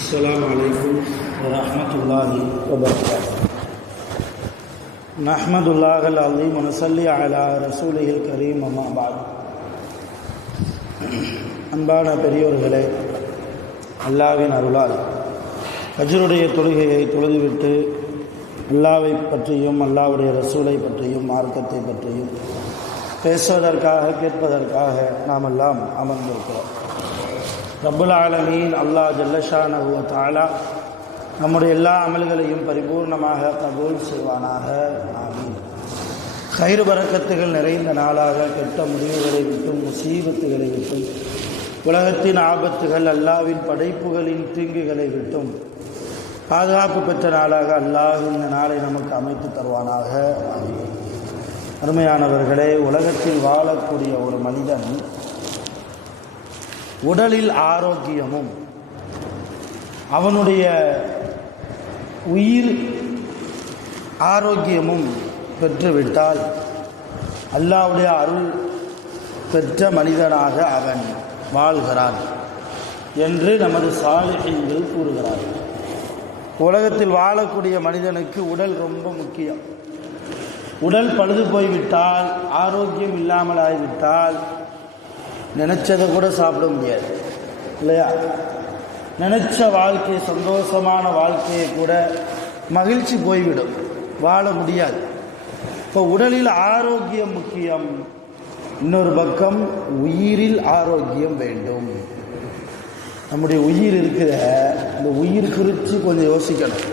السلام عليكم ورحمة الله وبركاته. نحمد الله العظيم ونصلي على رسوله الكريم أما بعد. அன்பான பெரியோர்களே, அல்லாஹ்வின் அருளால் ஃபஜ்ருடைய தொழுகையை தொழுதுவிட்டு அல்லாஹ்வை பற்றியும் அல்லாஹ்வுடைய ரசூலை பற்றியும் மார்க்கத்தை பற்றியும் பேசுவதற்காக கேட்பதற்காக நாம் எல்லாம் அமர்ந்திருக்கிறோம். ரப்புல் ஆலமீன் அல்லாஹ் ஜல்லஷானஹு வ தஆலா நம்முடைய எல்லா அமல்களையும் பரிபூர்ணமாக கபூல் செய்வானாக. ஆமீன். கைர் பரக்கத்துகள் நிறைந்த நாளாக கெட்ட முடிவுகளை விட்டும் முசீபத்துகளை விட்டும் உலகத்தின் ஆபத்துகள் அல்லாஹ்வின் படைப்புகளின் தீங்குகளை விட்டும் பாதுகாப்பு பெற்ற நாளாக அல்லாஹ் இந்த நாளை நமக்கு அமைத்து தருவானாக. ஆமீன். அருமையானவர்களே, உலகத்தில் வாழக்கூடிய ஒரு மனிதன் உடலில் ஆரோக்கியமும் அவனுடைய உயிர் ஆரோக்கியமும் பெற்றுவிட்டால் அல்லாஹ்வுடைய அருள் பெற்ற மனிதனாக அவன் வாழ்கிறான் என்று நமது சாலிஹீன்கள் கூறுகிறார்கள். உலகத்தில் வாழக்கூடிய மனிதனுக்கு உடல் ரொம்ப முக்கியம். உடல் பழுது போய்விட்டால், ஆரோக்கியம் இல்லாமல் ஆகிவிட்டால் நினைச்சதை கூட சாப்பிட முடியாது இல்லையா? நினைச்ச வாழ்க்கை, சந்தோஷமான வாழ்க்கையை கூட மகிழ்ச்சி போய்விடும், வாழ முடியாது. இப்போ உடலில் ஆரோக்கியம் முக்கியம், இன்னொரு பக்கம் உயிரில் ஆரோக்கியம் வேண்டும். நம்முடைய உயிர் இருக்கிற இந்த உயிர் குறித்து கொஞ்சம் யோசிக்கணும்.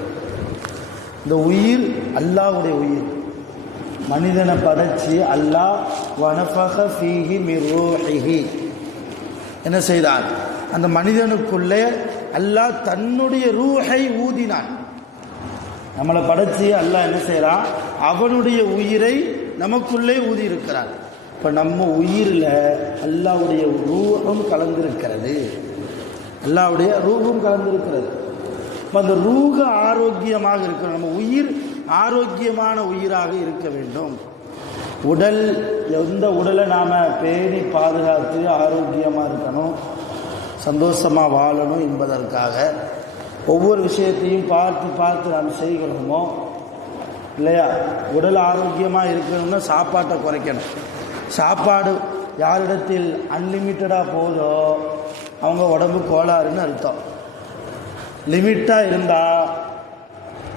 இந்த உயிர் அல்லாஹ்வுடைய உயிர். மனிதனை படைச்சி அல்லாஹ் வனஃபக ஃபீஹி மிர் ரூஹிஹி என்ன செய்தான்? அந்த மனிதனுக்குள்ளே அல்லாஹ் தன்னுடைய ரூஹை ஊதினான். நம்மளை படைச்சி அல்லாஹ் என்ன செய்யறான்? அவனுடைய உயிரை நமக்குள்ளே ஊதி இருக்கிறான். இப்போ நம்ம உயிரில் அல்லாஹ்வுடைய ரூஹும் கலந்திருக்கிறது, அல்லாஹ்வுடைய ரூஹும் கலந்திருக்கிறது. இப்போ அந்த ரூஹ ஆரோக்கியமாக இருக்கிற நம்ம உயிர் ஆரோக்கியமான உயிராக இருக்க வேண்டும். உடல், எந்த உடலை நாம் பேணி பாதுகாத்து ஆரோக்கியமாக இருக்கணும், சந்தோஷமாக வாழணும் என்பதற்காக ஒவ்வொரு விஷயத்தையும் பார்த்து பார்த்து நாம் செய்கிறோமோ இல்லையா? உடல் ஆரோக்கியமாக இருக்கணும்னா சாப்பாட்டை குறைக்கணும். சாப்பாடு யாரிடத்தில் அன்லிமிட்டடாக போதோ அவங்க உடம்பு கோளாறுன்னு அர்த்தம். லிமிட்டாக இருந்தால்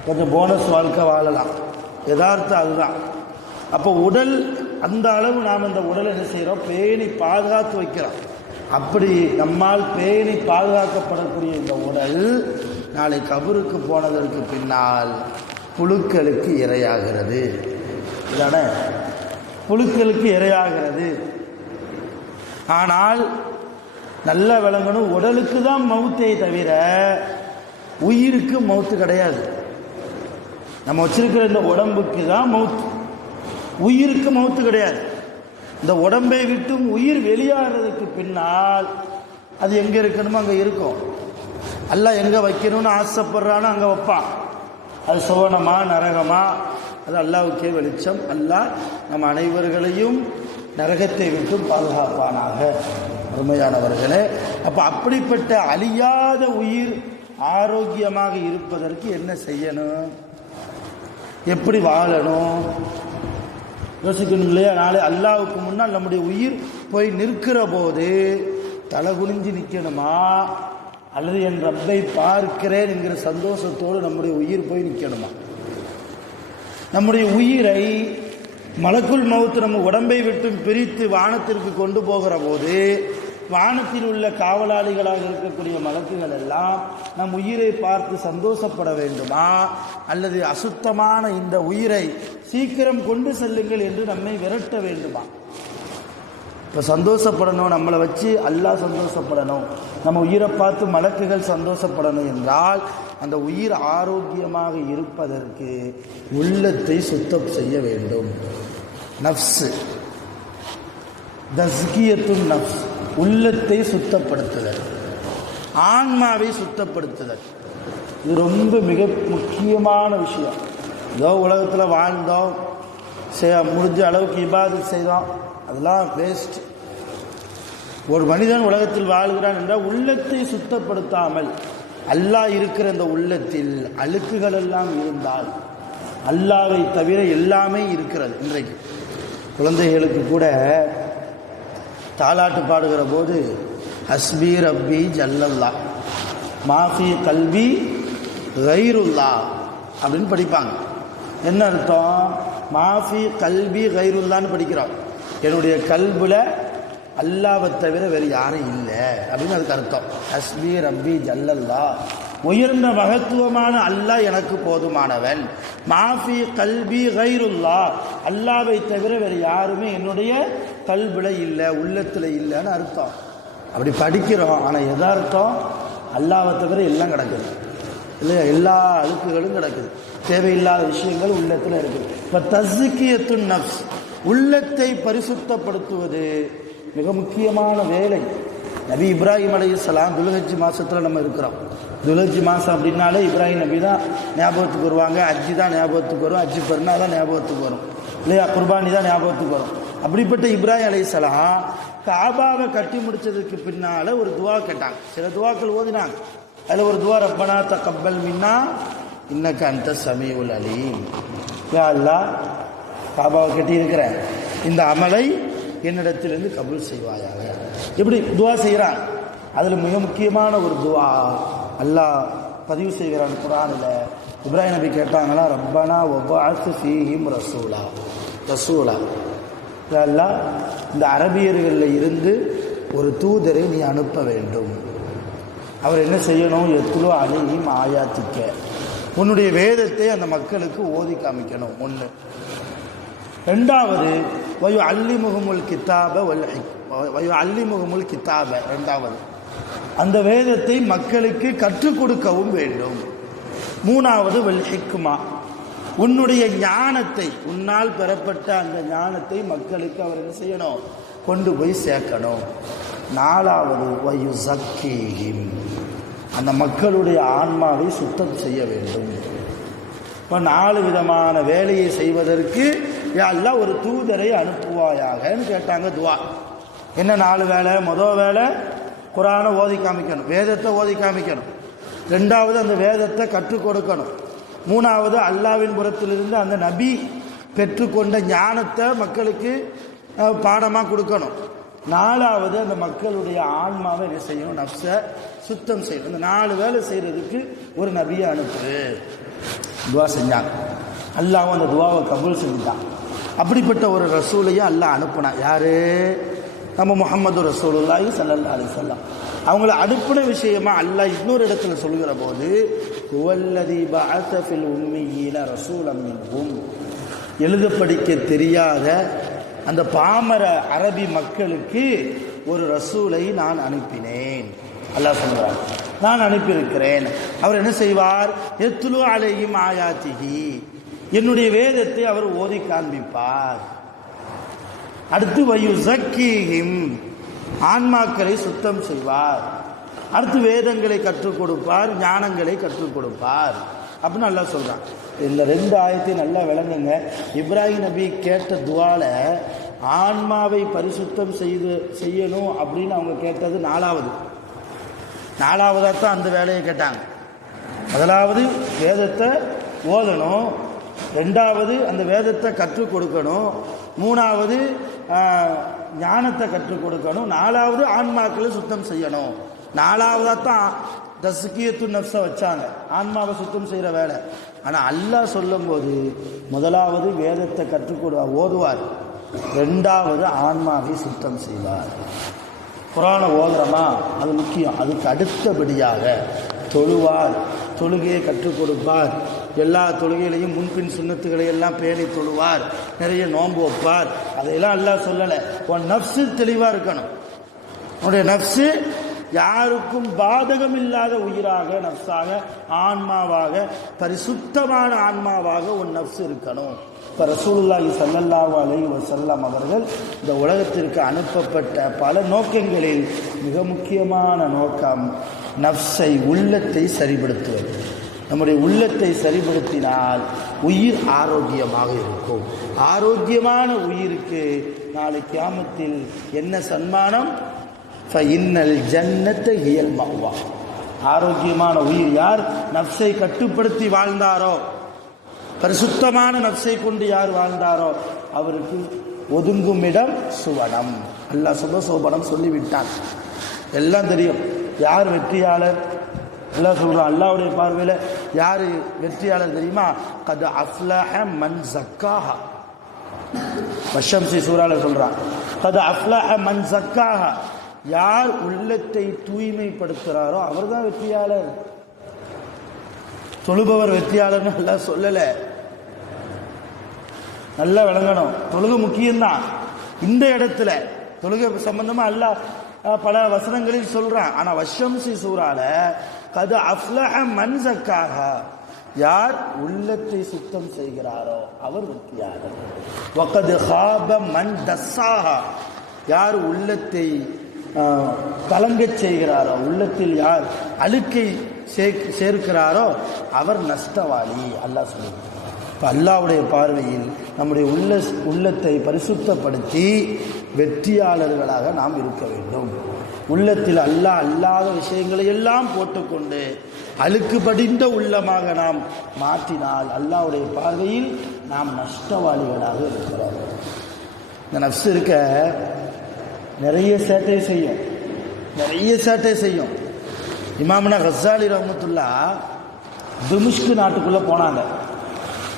கொஞ்சம் போனஸ் வாழ்க்கை வாழலாம், யதார்த்தம் அதுதான். அப்போ உடல் அந்த அளவு நாம் இந்த உடலை என்ன செய்கிறோம்? பேணி பாதுகாத்து வைக்கிறோம். அப்படி நம்மால் பேணி பாதுகாக்கப்படக்கூடிய இந்த உடல் நாளை கபருக்கு போனதற்கு பின்னால் புழுக்களுக்கு இரையாகிறது. இதானே? புழுக்களுக்கு இரையாகிறது. ஆனால் நல்லா விளங்கணும், உடலுக்கு தான் மவுத்தே தவிர உயிருக்கு மவுத்து கிடையாது. நம்ம வச்சிருக்கிற இந்த உடம்புக்கு தான் மவுத்து, உயிருக்கு மவுத்து கிடையாது. இந்த உடம்பை விட்டும் உயிர் வெளியாகிறதுக்கு பின்னால் அது எங்கே இருக்கணுமோ அங்கே இருக்கும். அல்லாஹ் எங்கே வைக்கணும்னு ஆசைப்படுறானோ அங்கே வைப்பான். அது சுவனமா நரகமா அது அல்லாஹ்வுக்கே வெளிச்சம். அல்லாஹ் நம் அனைவர்களையும் நரகத்தை விட்டும் பாதுகாப்பானாக. அருமையானவர்களே, அப்போ அப்படிப்பட்ட அழியாத உயிர் ஆரோக்கியமாக இருப்பதற்கு என்ன செய்யணும்? எப்படி வாழணும்? யோசிக்கணும் இல்லையா? நாளை அல்லாஹ்வுக்கு முன்னால் நம்முடைய உயிர் போய் நிற்கிற போது தலை குனிஞ்சு நிற்கணுமா, அல்லது என் ரப்பை பார்க்கிறேன் என்கிற சந்தோஷத்தோடு நம்முடைய உயிர் போய் நிற்கணுமா? நம்முடைய உயிரை மலக்குல் மவுத் நம்ம உடம்பை விட்டு பிரித்து வானத்திற்கு கொண்டு போகிற போது வானத்தில் உள்ள காவலாளிகளாக இருக்கக்கூடிய மலக்குகள் எல்லாம் நம் உயிரை பார்த்து சந்தோஷப்பட வேண்டுமா, அல்லது அசுத்தமான இந்த உயிரை சீக்கிரம் கொண்டு செல்லுங்கள் என்று நம்மை விரட்ட வேண்டுமா? இப்போ சந்தோஷப்படணும், நம்மளை வச்சு அல்லாஹ் சந்தோஷப்படணும், நம்ம உயிரை பார்த்து மலக்குகள் சந்தோஷப்படணும் என்றால் அந்த உயிர் ஆரோக்கியமாக இருப்பதற்கு உள்ளத்தை சுத்தம் செய்ய வேண்டும். நஃப்ஸ், தஸ்கியத்துன் நஃப்ஸ், உள்ளத்தை சுத்தப்படுத்துதல், ஆன்மாவை சுத்தப்படுத்துதல். இது ரொம்ப மிக முக்கியமான விஷயம். ஏதோ உலகத்தில் வாழ்ந்தோம், முடிஞ்ச அளவுக்கு இபாதத் செய்தோம், அதெல்லாம் வேஸ்ட். ஒரு மனிதன் உலகத்தில் வாழ்கிறான் என்றால் உள்ளத்தை சுத்தப்படுத்தாமல் அல்லாஹ் இருக்கிற அந்த உள்ளத்தில் அழுக்குகள் எல்லாம் இருந்தால் அல்லாவை தவிர எல்லாமே இருக்கிறது. இன்றைக்கு குழந்தைகளுக்கு கூட தாலாட்டு பாடுகிற போது ஹஸ்பி ரப்பி ஜல்லல்லா மாஃபி கல்வி கைருல்லா அப்படின்னு படிப்பாங்க. என்ன அர்த்தம்? மாஃபி கல்வி கைருல்லான்னு படிக்கிறோம். என்னுடைய கல்புல அல்லாவை தவிர வேறு யாரும் இல்லை அப்படின்னு அதுக்கு அர்த்தம். ஹஸ்பி ரப்பி ஜல்லல்லா, உயர்ந்த மகத்துவமான அல்லாஹ் எனக்கு போதுமானவன். மாஃபி கல்பி கைருல்லா, அல்லாவை தவிர வேறு யாருமே என்னுடைய கல்புல இல்லை, உள்ளத்தில் இல்லைன்னு அர்த்தம். அப்படி படிக்கிறோம். ஆனால் எதார்த்தம் அல்லாவை தவிர எல்லாம் கிடக்குது இல்லையா? எல்லா அழுக்குகளும் கிடக்குது, தேவையில்லாத விஷயங்கள் உள்ளத்தில் இருக்குது. இப்போ தஸ்கியத்துன் நஃப்ஸ், உள்ளத்தை பரிசுத்தப்படுத்துவது மிக முக்கியமான வேலை. நபி இப்ராஹிம் அலைஹிஸ்ஸலாம் துல்ஹஜ் மாதத்தில் நம்ம இருக்கிறோம். துல்ஹஜ் மாதம் அப்படின்னாலே இப்ராஹிம் நபி தான் ஞாபகத்துக்கு வருவாங்க. அஜ்ஜி தான் ஞாபகத்துக்கு வரும், அஜ்ஜி பெருனா தான் ஞாபகத்துக்கு வரும் இல்லையா? குர்பானி தான் ஞாபகத்துக்கு வரும். அப்படிப்பட்ட இப்ராஹிம் அலைஹிஸ்ஸலாம் காபாவை கட்டி முடிச்சதுக்கு பின்னால் ஒரு துவா கேட்டாங்க. சில துவாக்கள் ஓதினாங்க. அதில் ஒரு துவா, ரப்பனா தகப்பல் மின்னா இன்னக அன்த ஸமீஉல் அலீம். யா அல்லாஹ், காபாவை கட்டி இருக்கிறேன், இந்த அமலை என்னிடத்திலிருந்து கபூல் செய்வாயாக. இப்படி துவா செய்கிறான். அதில் மிக முக்கியமான ஒரு துவா அல்லாஹ் பதிவு செய்கிறான் குர்ஆனில். இப்ராஹிம் நபி கேட்டாங்களா, ரப்பனா வபஅத் ஃபீஹிம் ரசூலா. ரசூலா, யா அல்லாஹ், இந்த அரபியர்களில் இருந்து ஒரு தூதரை நீ அனுப்ப வேண்டும். அவர் என்ன செய்யணும்? எத்துலு அலைஹிம் ஆயாத்திக்க, உன்னுடைய வேதத்தை அந்த மக்களுக்கு ஓதி காமிக்கணும். ஒன்று. ரெண்டாவது, வயு அல்லிமுகமுல் கித்தாப வயு அல்லிமுகமுல் கித்தாப, ரெண்டாவது அந்த வேதத்தை மக்களுக்கு கற்றுக் கொடுக்கவும் வேண்டும். மூணாவது வல் ஹிக்மா, உன்னுடைய ஞானத்தை, உன்னால் பெறப்பட்ட அந்த ஞானத்தை மக்களுக்கு அவர் என்ன செய்யணும்? கொண்டு போய் சேர்க்கணும். நாலாவது வயு ஸக்கீஹிம், அந்த மக்களுடைய ஆன்மாவை சுத்தம் செய்ய வேண்டும். இப்போ 4 விதமான வேலையை செய்வதற்கு யா அல்லாஹ் ஒரு தூதரை அனுப்புவாயாகன்னு கேட்டாங்க. துவா என்ன 4 வேலை? முதல் வேலை குர்ஆனை ஓதி காமிக்கணும், வேதத்தை ஓதி காமிக்கணும். ரெண்டாவது அந்த வேதத்தை கற்றுக் கொடுக்கணும். மூணாவது அல்லாஹ்வின் புறத்திலிருந்து அந்த நபி பெற்றுக்கொண்ட ஞானத்தை மக்களுக்கு பாடமாக கொடுக்கணும். நாலாவது அந்த மக்களுடைய ஆன்மாவை என்ன செய்யணும்? நஃப்ஸை சுத்தம் செய்யணும். இந்த 4 வேலை செய்கிறதுக்கு ஒரு நபியை அனுப்பு. துவா செஞ்சாங்க. அல்லாஹ் அந்த துவாவை கபூல் செஞ்சுட்டான். அப்படிப்பட்ட ஒரு ரசூலையும் அல்லாஹ் அனுப்புனான். யாரு? நம்ம முஹம்மது ரசூலுல்லாஹி ஸல்லல்லாஹு அலைஹி வஸல்லம். அவங்கள அனுப்பின விஷயமா அல்லாஹ் இன்னொரு இடத்துல சொல்லுகிற போது, ஹுவல்லதி பஅஸ ஃபில் உம்மீன ரசூலம் மின்ஹும், எழுத படிக்க தெரியாத அந்த பாமர அரபி மக்களுக்கு ஒரு ரசூலை நான் அனுப்பினேன். அல்லாஹ் சொல்றார், நான் அனுப்பியிருக்கிறேன். அவர் என்ன செய்வார்? எத்லு அலைஹிம் ஆயாத்திஹி, என்னுடைய வேதத்தை அவர் ஓதி காண்பிப்பார். அடுத்து வயு ஸக்கீஹிம், ஆன்மாக்களை சுத்தம் செய்வார். அடுத்து வேதங்களை கற்றுக் கொடுப்பார், ஞானங்களை கற்றுக் கொடுப்பார் அப்படின்னு நல்லா சொல்றான். இந்த 2 ஆயத்தையும் நல்லா விளங்குங்க. இப்ராஹிம் நபி கேட்ட துவால ஆன்மாவை பரிசுத்தம் செய்யணும் அப்படின்னு அவங்க கேட்டது 4வது. 4வதாக தான் அந்த வேலையை கேட்டாங்க. முதலாவது வேதத்தை ஓதணும், ரெண்டாவது அந்த வேதத்தை கற்றுக் கொடுக்கணும், மூணாவது ஞானத்தை கற்றுக் கொடுக்கணும், 4வது ஆன்மாக்களை சுத்தம் செய்யணும். 4வதாக தான் தஸ்கியத்துன் நஃப்ஸை வச்சாங்க, ஆன்மாவை சுத்தம் செய்கிற வேலை. ஆனால் அல்லாஹ் சொல்லும்போது முதலாவது வேதத்தை கற்றுக் ஓதுவார், ரெண்டாவது ஆன்மாவை சுத்தம் செய்வார். குர்ஆனை ஓதுறோமா, அது முக்கியம். அதுக்கு அடுத்தபடியாக தொழுவார், தொழுகையை கற்றுக் கொடுப்பார். எல்லா தொழுகையிலையும் முன்பின் சுன்னத்துக்களை எல்லாம் பேணி தொழுவார், நிறைய நோன்பு வைப்பார். அதையெல்லாம் அல்லாஹ் சொல்லலை. உன் நஃப்ஸு தெளிவாக இருக்கணும். உன்னுடைய நஃப்ஸு யாருக்கும் பாதகம் இல்லாத உயிராக, நஃப்ஸாக, ஆன்மாவாக, பரிசுத்தமான ஆன்மாவாக உன் நஃப்ஸ் இருக்கணும். இப்போ ரசூலுல்லாஹி ஸல்லல்லாஹு அலைஹி வஸல்லம் அவர்கள் இந்த உலகத்திற்கு அனுப்பப்பட்ட பல நோக்கங்களில் மிக முக்கியமான நோக்கம் நஃப்ஸை, உள்ளத்தை சரிபடுத்துவது. நம்முடைய உள்ளத்தை சரிபடுத்தினால் உயிர் ஆரோக்கியமாக இருக்கும். ஆரோக்கியமான உயிருக்கு நாளை கியாமத்தில் என்ன சன்மானம்? ஃபஇன்னல் ஜன்னத ஹியல் மஅவா, ஆரோக்கியமான உயிர் யார் நஃப்ஸை கட்டுப்படுத்தி வாழ்ந்தாரோ, பரிசுத்தமான நஃப்ஸை கொண்டு யார் வாழ்ந்தாரோ அவருக்கு ஒதுங்கும் இடம் சுவனம். அல்லாஹ் சுபசோபனம் சொல்லிவிட்டான். எல்லாம் தெரியும். யார் வெற்றியாளர்? எல்லாம் சொல்றான். அல்லாஹ்வுடைய பார்வையில் யார் வெற்றியாளர் தெரியுமா? கத் அஃப்லஹ மன் ஸக்காஹா. வஷம்சி சூரால சொல்றான், கத் அஃப்லஹ மன் ஸக்காஹா. யார் உள்ளத்தை தூய்மைப்படுத்துகிறாரோ அவர்தான் வெற்றியாளர். தொழுபவர் வெற்றியாளர்னு எல்லாம் சொல்லல. நல்லா விளங்கணும். தொழுகை முக்கியம்தான். இந்த இடத்துல தொழுகை சம்பந்தமா அல்லாஹ் பல வசனங்களில் சொல்றான். ஆனா வஷம்சி சூரால கது அஃப்லஹ மன் ஸக்காஹா, யார் உள்ளத்தை சுத்தம் செய்கிறாரோ அவர் வெற்றியாளர். வகத் ஹாப மன் தஸ்ஸாஹா, யார் உள்ளத்தை கலங்கச் செய்கிறாரோ, உள்ளத்தில் யார் அழுக்கை சேர்க்கிறாரோ அவர் நஷ்டவாளி. அல்லாஹ் சொல்லுங்க. இப்போ அல்லாஹ்வுடைய பார்வையில் நம்முடைய உள்ளத்தை பரிசுத்தப்படுத்தி வெற்றியாளர்களாக நாம் இருக்க வேண்டும். உள்ளத்தில் அல்லாஹ் அல்லாத விஷயங்களை எல்லாம் போட்டுக்கொண்டு அழுக்கு படிந்த உள்ளமாக நாம் மாற்றினால் அல்லாஹ்வுடைய பார்வையில் நாம் நஷ்டவாளிகளாக இருக்கிறோம். இந்த நஃப்ஸ் இருக்க நிறைய சேட்டை செய்யும். இமாம்னா கஸ்ஸாலி ரஹ்மத்துல்லாஹ் திமிஷ்க் நாட்டுக்குள்ளே போனாங்க.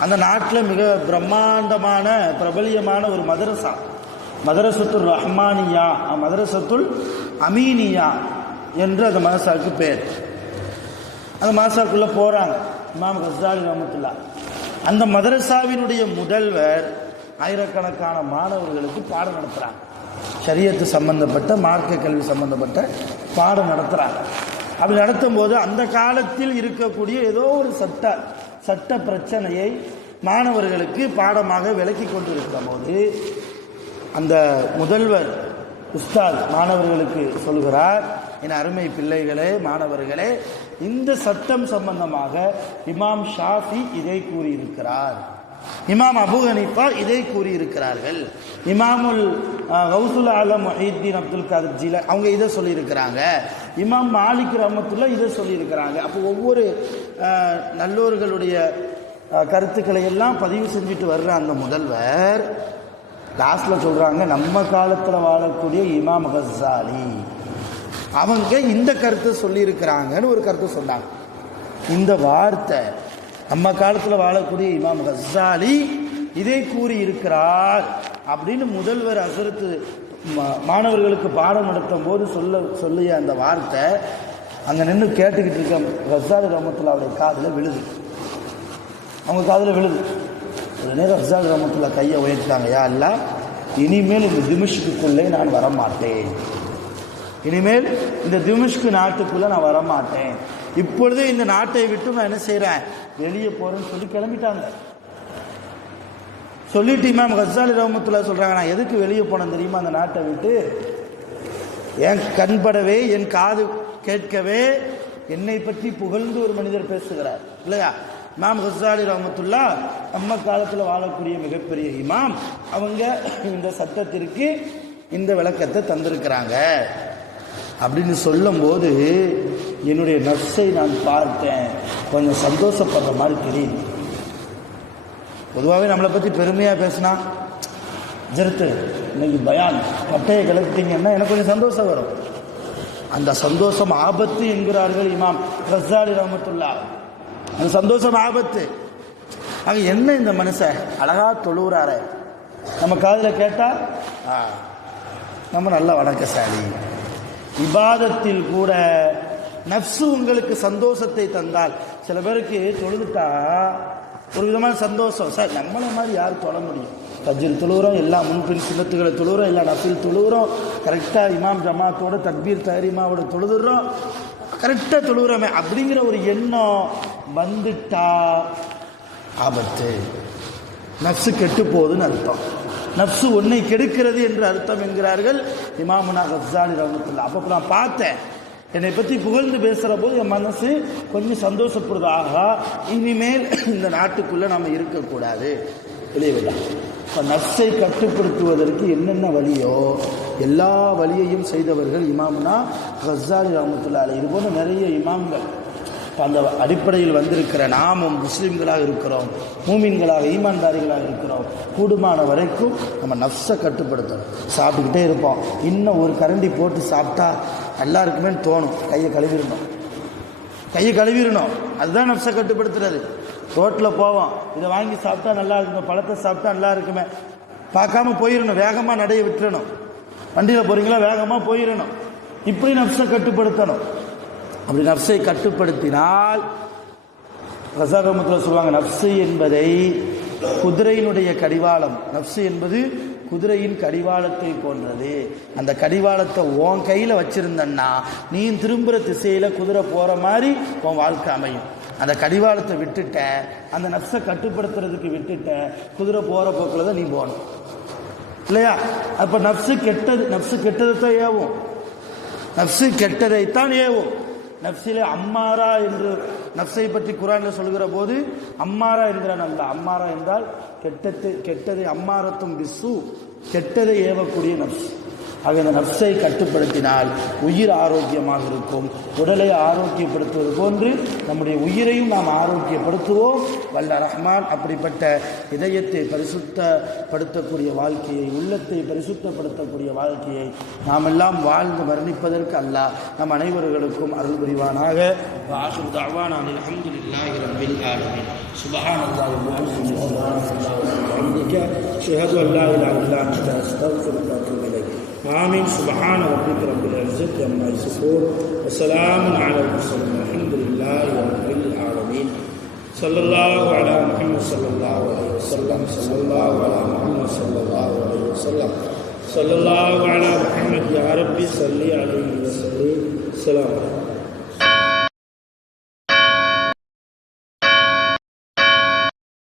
அந்த நாட்டில் மிக பிரம்மாண்டமான பிரபலியமான ஒரு மதரசத்துல் ரஹ்மானியா, மதரசத்துல் அமீனியா என்று அந்த மதரசாவுக்கு பேர். அந்த மதரசாவுக்குள்ளே போகிறாங்க இமாம் கஸ்ஸாலி ரஹ்மத்துல்லாஹ். அந்த மதரசாவினுடைய முதல்வர் ஆயிரக்கணக்கான மாணவர்களுக்கு பாடம் நடத்துகிறாங்க. ஷரியத்து சம்பந்தப்பட்ட மார்க்க கல்வி சம்பந்தப்பட்ட பாடம் நடத்துகிறாங்க. அப்படி நடத்தும் போது அந்த காலத்தில் இருக்கக்கூடிய ஏதோ ஒரு சட்ட பிரச்சனையை மாணவர்களுக்கு பாடமாக விளக்கி கொண்டிருக்கிற போது அந்த முதல்வர் உஸ்தாத் மாணவர்களுக்கு சொல்கிறார், என் அருமை பிள்ளைகளே, மாணவர்களே, இந்த சட்டம் சம்பந்தமாக இமாம் ஷாஃபி இதை கூறியிருக்கிறார், இமாம் அபு ஹனீஃபா இதை கூறியிருக்கிறார்கள், இமாமுல் கௌசுல் ஆலம் முஹித்தீன் அப்துல் காதிர் ஜீலானி அவங்க இதை சொல்லியிருக்கிறாங்க, இமாம் மாலிக் ரஹ்மத்துல்லாஹ் இதை சொல்லியிருக்கிறாங்க. அப்போ ஒவ்வொரு நல்லோர்களுடைய கருத்துக்களை எல்லாம் பதிவு செஞ்சுட்டு வர்ற அந்த முதல்வர் லாஸ்டில் சொல்கிறாங்க, நம்ம காலத்தில் வாழக்கூடிய இமாம் கஸ்ஸாலி அவங்க இந்த கருத்தை சொல்லியிருக்கிறாங்கன்னு ஒரு கருத்தை சொன்னாங்க. இந்த வார்த்தை நம்ம காலத்தில் வாழக்கூடிய இமாம் கஸ்ஸாலி இதை கூறி இருக்கிறார் அப்படின்னு முதல்வர் ஹஸரத் மாணவர்களுக்கு பாடம் நடத்தும் போது சொல்லிய அந்த வார்த்தை அங்கே நின்று கேட்டுக்கிட்டு இருக்க கஸ்ஸாலி ரஹ்மத்துல்லாஹ்வுடைய காதில் விழுது. அவங்க காதில் விழுது. ஒரு நேரம் கஸ்ஸாலி ரஹ்மத்துல்லாஹ் கையை உயர்த்தாங்க, யா அல்லாஹ், இனிமேல் இந்த திமிஷ்குள்ளே நான் வரமாட்டேன், இனிமேல் இந்த திமிஷ்கு நாட்டுக்குள்ளே நான் வரமாட்டேன், இப்பொழுதே இந்த நாட்டை விட்டு நான் என்ன செய்கிறேன், வெளியே போகிறேன்னு சொல்லி கிளம்பிட்டாங்க. சொல்லிட்டு இமாம் கஸ்ஸாலி ரஹ்மத்துல்லாஹ் சொல்கிறாங்க, நான் எதுக்கு வெளியே போனேன் தெரியுமா அந்த நாட்டை விட்டு? என் கண்படவே என் காது கேட்கவே என்னை பற்றி புகழ்ந்து ஒரு மனிதர் பேசுகிறார் இல்லையா? இமாம் கஸ்ஸாலி ரஹ்மத்துல்லாஹ் நம்ம காலத்தில் வாழக்கூடிய மிகப்பெரிய இமாம். அவங்க இந்த சட்டத்திற்கு இந்த விளக்கத்தை தந்திருக்கிறாங்க அப்படின்னு சொல்லும்போது என்னுடைய நஃப்ஸை நான் பார்த்தேன், கொஞ்சம் சந்தோஷப்படுற மாதிரி தெரியுது. பொதுவாகவே நம்மளை பற்றி பெருமையாக பேசினா, ஜெருத்து இன்னைக்கு பயான் பட்டையை கிளப்பிட்டீங்கன்னா எனக்கு கொஞ்சம் சந்தோஷம் வரும். அந்த சந்தோஷம் ஆபத்து என்கிறார்கள் இமாம் கஸ்ஸாலி ரஹ்மத்துல்லாஹ். அந்த சந்தோஷம் ஆபத்து. அங்கே என்ன இந்த மனுஷன் அழகா தொழுகிறாரு, நம்ம காதில் கேட்டால் நம்ம நல்ல வணக்கசாலி. இபாதத்தில் கூட நஃப்ஸு உங்களுக்கு சந்தோஷத்தை தந்தால், சில பேருக்கு தொழுதுட்டா ஒரு விதமான சந்தோஷம், சார் நம்மளை மாதிரி யார் தொழ முடியும், தஜ்ஜில் தொழுகிறோம், எல்லா முன்பின் சுன்னத்துகளை தொழுகிறோம், எல்லா நஃபில் தொழுகிறோம், கரெக்டாக இமாம் ஜமாத்தோட தக்பீர் தஹ்ரீமாவோட தொழுதுறோம், கரெக்டாக தொழுகிறோமே அப்படிங்கிற ஒரு எண்ணம் வந்துட்டா ஆபத்து, நஃப்ஸு கெட்டு போகுதுன்னு அர்த்தம். நஃப்ஸு ஒன்றை கெடுக்கிறது என்று அர்த்தம் என்கிறார்கள் இமாமுனா கஸ்ஸாலி ரஹ்மத்துல்லாஹ். அப்போ நான் பார்த்தேன், என்னை பற்றி புகழ்ந்து பேசுகிற போது என் மனசு கொஞ்சம் சந்தோஷப்படுது, ஆகா இனிமேல் இந்த நாட்டுக்குள்ளே நம்ம இருக்கக்கூடாது, வெளியே விடலாம். இப்போ நஃப்ஸை கட்டுப்படுத்துவதற்கு என்னென்ன வழியோ எல்லா வழியையும் செய்தவர்கள் இமாம்னா கஸ்ஸாலி ரஹ்மத்துல்லாஹி அலைஹி. இது போன்ற நிறைய இமாம்கள். அந்த அடிப்படையில் வந்திருக்கிற நாமும் முஸ்லீம்களாக இருக்கிறோம், மூமின்களாக ஈமான்தாரிகளாக இருக்கிறோம். கூடுமான வரைக்கும் நம்ம நஃப்ஸை கட்டுப்படுத்தணும். சாப்பிட்டுக்கிட்டே இருப்போம், இன்னும் ஒரு கரண்டி போட்டு சாப்பிட்டா நல்லா இருக்குமே தோணும், கையை கழுவிடணும். அதுதான் நஃப்ஸை கட்டுப்படுத்துறது. ரோட்டில் போவோம், இதை வாங்கி சாப்பிட்டா நல்லா இருக்குமே, பழத்தை சாப்பிட்டா நல்லா இருக்குமே, பார்க்காம போயிடணும், வேகமாக நடைய விட்டுறணும். வண்டியில் போகிறீங்களா, வேகமாக போயிடணும். இப்படி நஃப்ஸை கட்டுப்படுத்தணும். அப்படி நஃப்ஸை கட்டுப்படுத்தினால் ரஸாக் ரஹ்மத்துல்லாஹி சொல்லுவாங்க, நஃப்ஸு என்பதை குதிரையினுடைய கடிவாளம், நஃப்ஸு என்பது குதிரையின் கடிவாளத்தை போன்றது. அந்த கடிவாளத்தை உன் கையில் வச்சிருந்தன்னா நீ திரும்புகிற திசையில் குதிரை போகிற மாதிரி உன் வாழ்க்கை அமையும். அந்த கடிவாளத்தை விட்டுட்ட, அந்த நஃப்ஸை கட்டுப்படுத்துறதுக்கு விட்டுட்ட, குதிரை போகிற போக்கில் தான் நீ போகணும் இல்லையா? அப்போ நஃப்ஸு கெட்டதை தான் ஏவும், நஃப்ஸு கெட்டதைத்தான் ஏவும். நஃப்ஸிலே அம்மாரா என்று நஃப்ஸை பற்றி குர்ஆனில் சொல்கிற போது அம்மாரா என்கிறான் அல்ல. அம்மாரா என்றால் கெட்டதை அம்மாரத்தும் பிஸ்ஸு, கெட்டதை ஏவக்கூடிய நஃப்ஸ். ஆக இந்த நஃப்ஸை கட்டுப்படுத்தினால் உயிர் ஆரோக்கியமாக இருக்கும். உடலை ஆரோக்கியப்படுத்துவது போன்று நம்முடைய உயிரையும் நாம் ஆரோக்கியப்படுத்துவோம். வல்ல ரஹ்மான் அப்படிப்பட்ட இதயத்தை பரிசுத்தப்படுத்தக்கூடிய வாழ்க்கையை, உள்ளத்தை பரிசுத்தப்படுத்தக்கூடிய வாழ்க்கையை நாம் எல்லாம் வாழ்ந்து மரணிப்பதற்கு அல்லாஹ் நம் அனைவர்களுக்கும் அருள் புரிவானாக. وآخر دعوانا الحمد لله رب العالمين. سبحان الله وبحمدك أشهد أن لا إله إلا أنت أستغفرك وأتوب إليك. آمين. سبحان ربك رب العزة عما يصفون وسلام على المرسلين الحمد لله رب العالمين. صلى الله على محمد صلى الله عليه وسلم. صلى الله على محمد صلى الله عليه وسلم. صلى الله على محمد يا ربي صل عليه وسلم. السلام عليكم.